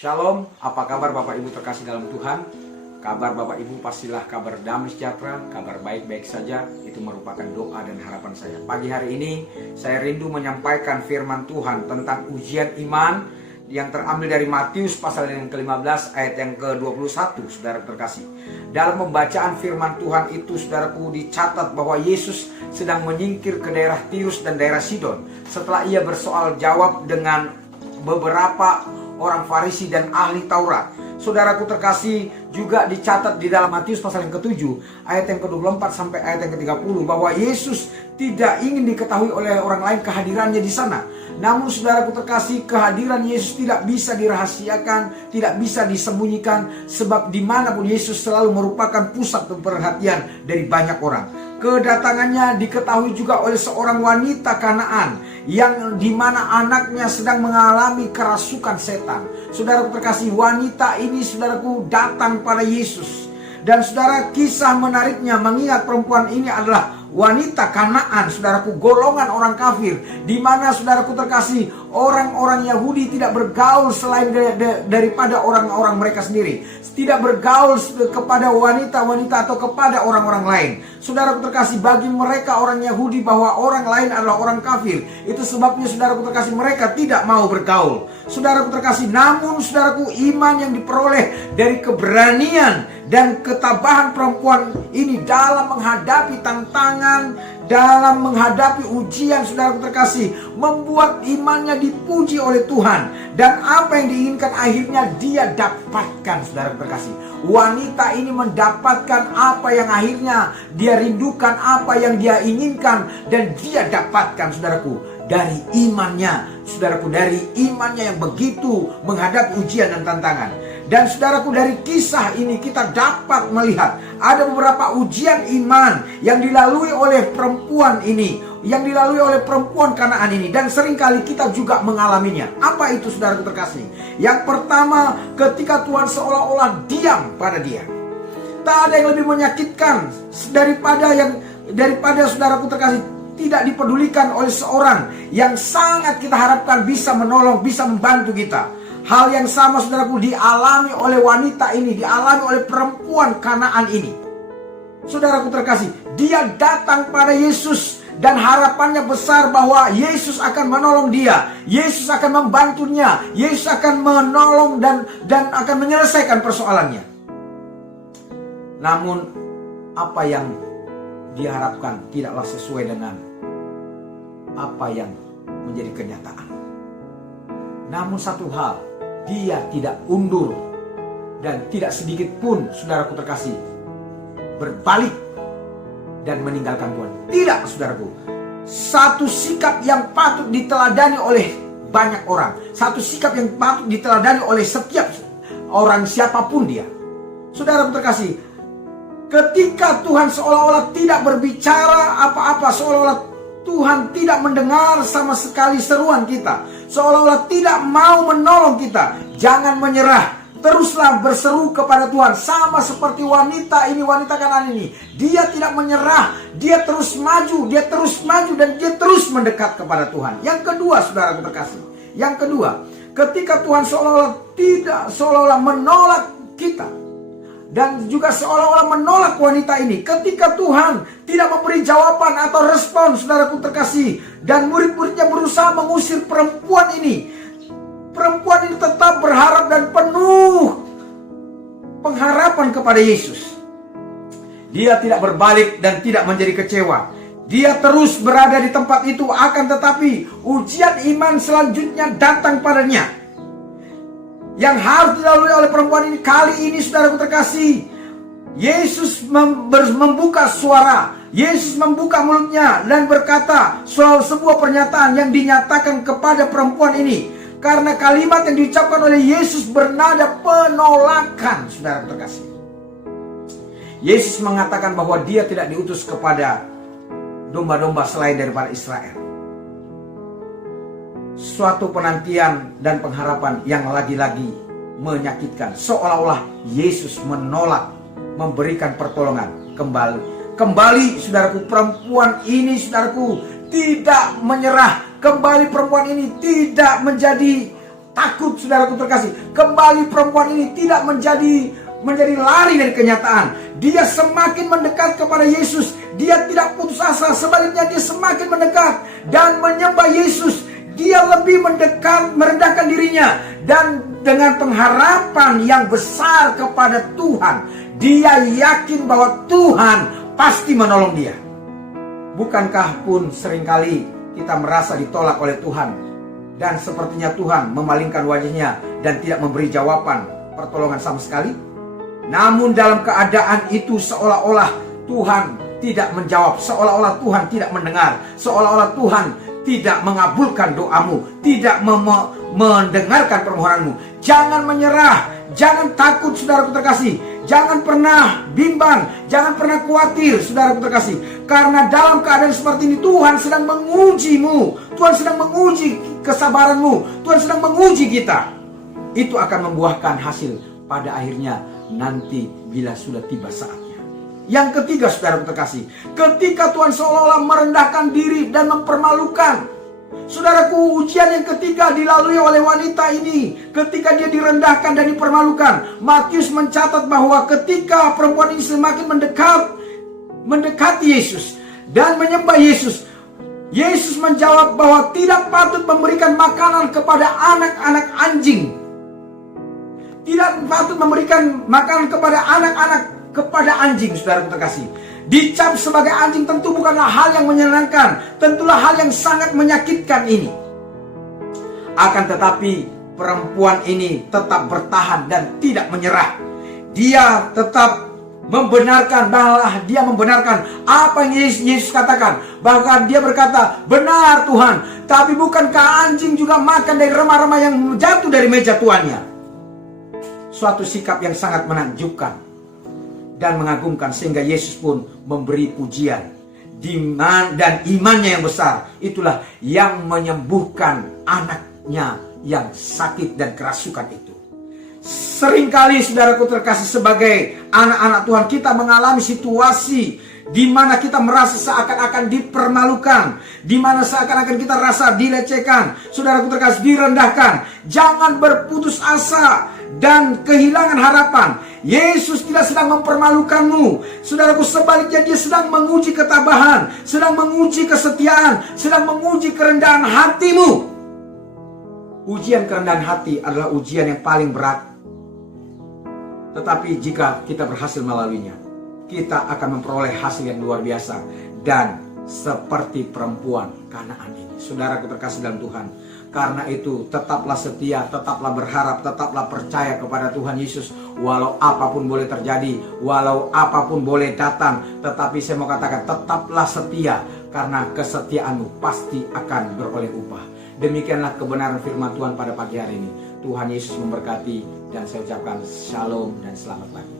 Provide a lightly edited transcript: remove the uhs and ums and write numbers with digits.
Shalom, apa kabar Bapak Ibu terkasih dalam Tuhan? Kabar Bapak Ibu pastilah kabar damai sejahtera, kabar baik-baik saja. Itu merupakan doa dan harapan saya. Pagi hari ini saya rindu menyampaikan firman Tuhan tentang ujian iman yang terambil dari Matius pasal yang ke-15 ayat yang ke-21, saudara terkasih. Dalam pembacaan firman Tuhan itu, saudaraku, dicatat bahwa Yesus sedang menyingkir ke daerah Tirus dan daerah Sidon setelah ia bersoal jawab dengan beberapa orang Farisi dan ahli Taurat. Saudaraku terkasih, juga dicatat di dalam Matius pasal yang ke-7 ayat yang ke-24 sampai ayat yang ke-30 bahwa Yesus tidak ingin diketahui oleh orang lain kehadirannya di sana. Namun saudaraku terkasih, kehadiran Yesus tidak bisa dirahasiakan, tidak bisa disembunyikan, sebab dimanapun Yesus selalu merupakan pusat perhatian dari banyak orang. Kedatangannya diketahui juga oleh seorang wanita Kanaan yang dimana anaknya sedang mengalami kerasukan setan. Saudaraku terkasih, wanita ini saudaraku datang pada Yesus. Dan saudara, kisah menariknya mengingat perempuan ini adalah wanita Kanaan, saudaraku, golongan orang kafir, di mana saudaraku terkasih, orang-orang Yahudi tidak bergaul selain daripada orang-orang mereka sendiri, tidak bergaul kepada wanita-wanita atau kepada orang-orang lain. Saudaraku terkasih, bagi mereka orang Yahudi bahwa orang lain adalah orang kafir. Itu sebabnya saudaraku terkasih, mereka tidak mau bergaul. Saudaraku terkasih, namun saudaraku, iman yang diperoleh dari keberanian dan ketabahan perempuan ini dalam menghadapi tantangan, dalam menghadapi ujian, saudaraku terkasih, membuat imannya dipuji oleh Tuhan. Dan apa yang diinginkan akhirnya dia dapatkan, saudaraku terkasih. Wanita ini mendapatkan apa yang akhirnya dia rindukan, apa yang dia inginkan, dan dia dapatkan, saudaraku, dari imannya, saudaraku, dari imannya yang begitu menghadapi ujian dan tantangan. Dan saudaraku, dari kisah ini kita dapat melihat ada beberapa ujian iman yang dilalui oleh perempuan ini, yang dilalui oleh perempuan Kanaan ini, dan seringkali kita juga mengalaminya. Apa itu, saudaraku terkasih? Yang pertama, ketika Tuhan seolah-olah diam pada dia. Tak ada yang lebih menyakitkan daripada saudaraku terkasih tidak dipedulikan oleh seorang yang sangat kita harapkan bisa menolong, bisa membantu kita. Hal yang sama, saudaraku, dialami oleh wanita ini, dialami oleh perempuan Kanaan ini. Saudaraku terkasih, dia datang pada Yesus dan harapannya besar bahwa Yesus akan menolong dia, Yesus akan membantunya, Yesus akan menolong dan akan menyelesaikan persoalannya. Namun apa yang dia harapkan tidaklah sesuai dengan apa yang menjadi kenyataan. Namun satu hal, dia tidak undur dan tidak sedikit pun, saudaraku terkasih, berbalik dan meninggalkan Tuhan. Tidak, saudaraku. Satu sikap yang patut diteladani oleh banyak orang, satu sikap yang patut diteladani oleh setiap orang siapapun dia. Saudaraku terkasih, ketika Tuhan seolah-olah tidak berbicara apa-apa, seolah-olah Tuhan tidak mendengar sama sekali seruan kita, seolah-olah tidak mau menolong kita, jangan menyerah. Teruslah berseru kepada Tuhan. Sama seperti wanita ini, wanita Kanaan ini, dia tidak menyerah, dia terus maju, dan dia terus mendekat kepada Tuhan. Yang kedua, saudara terkasih, yang kedua, ketika Tuhan seolah-olah menolak kita, dan juga seolah-olah menolak wanita ini, ketika Tuhan tidak memberi jawaban atau respon, saudaraku terkasih, dan murid-muridnya berusaha mengusir perempuan ini, perempuan ini tetap berharap dan penuh pengharapan kepada Yesus. Dia tidak berbalik dan tidak menjadi kecewa. Dia terus berada di tempat itu, akan tetapi ujian iman selanjutnya datang padanya, yang harus dilalui oleh perempuan ini. Kali ini, saudaraku terkasih, Yesus membuka suara, Yesus membuka mulutnya dan berkata soal sebuah pernyataan yang dinyatakan kepada perempuan ini. Karena kalimat yang diucapkan oleh Yesus bernada penolakan, saudara terkasih. Yesus mengatakan bahwa dia tidak diutus kepada domba-domba selain daripada Israel. Suatu penantian dan pengharapan yang lagi-lagi menyakitkan, seolah-olah Yesus menolak memberikan pertolongan. Kembali saudaraku, perempuan ini, saudaraku, tidak menyerah. Kembali perempuan ini tidak menjadi takut, saudaraku terkasih. Kembali perempuan ini tidak menjadi lari dari kenyataan. Dia semakin mendekat kepada Yesus. Dia tidak putus asa, sebaliknya dia semakin mendekat dan menyembah Yesus. Dia lebih mendekat, merendahkan dirinya, dan dengan pengharapan yang besar kepada Tuhan, dia yakin bahwa Tuhan pasti menolong dia. Bukankah pun seringkali kita merasa ditolak oleh Tuhan, dan sepertinya Tuhan memalingkan wajahnya dan tidak memberi jawaban pertolongan sama sekali? Namun dalam keadaan itu seolah-olah Tuhan tidak menjawab, seolah-olah Tuhan tidak mendengar, seolah-olah Tuhan tidak mengabulkan doamu, tidak mendengarkan permohonanmu. Jangan menyerah, jangan takut, saudaraku terkasih. Jangan pernah bimbang, jangan pernah khawatir, saudaraku terkasih. Karena dalam keadaan seperti ini Tuhan sedang mengujimu, Tuhan sedang menguji kesabaranmu, Tuhan sedang menguji kita. Itu akan membuahkan hasil pada akhirnya nanti bila sudah tiba saatnya. Yang ketiga, saudaraku terkasih, ketika Tuhan seolah-olah merendahkan diri dan mempermalukan. Saudaraku, ujian yang ketiga dilalui oleh wanita ini. Ketika dia direndahkan dan dipermalukan, Matius mencatat bahwa ketika perempuan ini semakin mendekati Yesus dan menyembah Yesus, Yesus menjawab bahwa tidak patut memberikan makanan kepada anak-anak anjing. Tidak patut memberikan makanan kepada kepada anjing, saudaraku terkasih. Dicap sebagai anjing tentu bukanlah hal yang menyenangkan, tentulah hal yang sangat menyakitkan ini. Akan tetapi perempuan ini tetap bertahan dan tidak menyerah. Dia tetap membenarkan apa yang Yesus katakan. Bahkan dia berkata, benar Tuhan, tapi bukankah anjing juga makan dari remah-remah yang jatuh dari meja tuannya? Suatu sikap yang sangat menakjubkan dan mengagumkan, sehingga Yesus pun memberi pujian. Dan imannya yang besar itulah yang menyembuhkan anaknya yang sakit dan kerasukan itu. Seringkali, saudaraku terkasih, sebagai anak-anak Tuhan, kita mengalami situasi di mana kita merasa seakan-akan dipermalukan, di mana seakan-akan kita rasa dilecehkan, saudaraku terkasih, direndahkan. Jangan berputus asa dan kehilangan harapan. Yesus tidak sedang mempermalukanmu, saudaraku, sebaliknya dia sedang menguji ketabahan, sedang menguji kesetiaan, sedang menguji kerendahan hatimu. Ujian kerendahan hati adalah ujian yang paling berat. Tetapi jika kita berhasil melaluinya, kita akan memperoleh hasil yang luar biasa. Dan seperti perempuan Kanaan ini, saudaraku terkasih dalam Tuhan, karena itu tetaplah setia, tetaplah berharap, tetaplah percaya kepada Tuhan Yesus. Walau apapun boleh terjadi, walau apapun boleh datang, tetapi saya mau katakan, tetaplah setia, karena kesetiaanmu pasti akan beroleh upah. Demikianlah kebenaran firman Tuhan pada pagi hari ini. Tuhan Yesus memberkati, dan saya ucapkan shalom dan selamat pagi.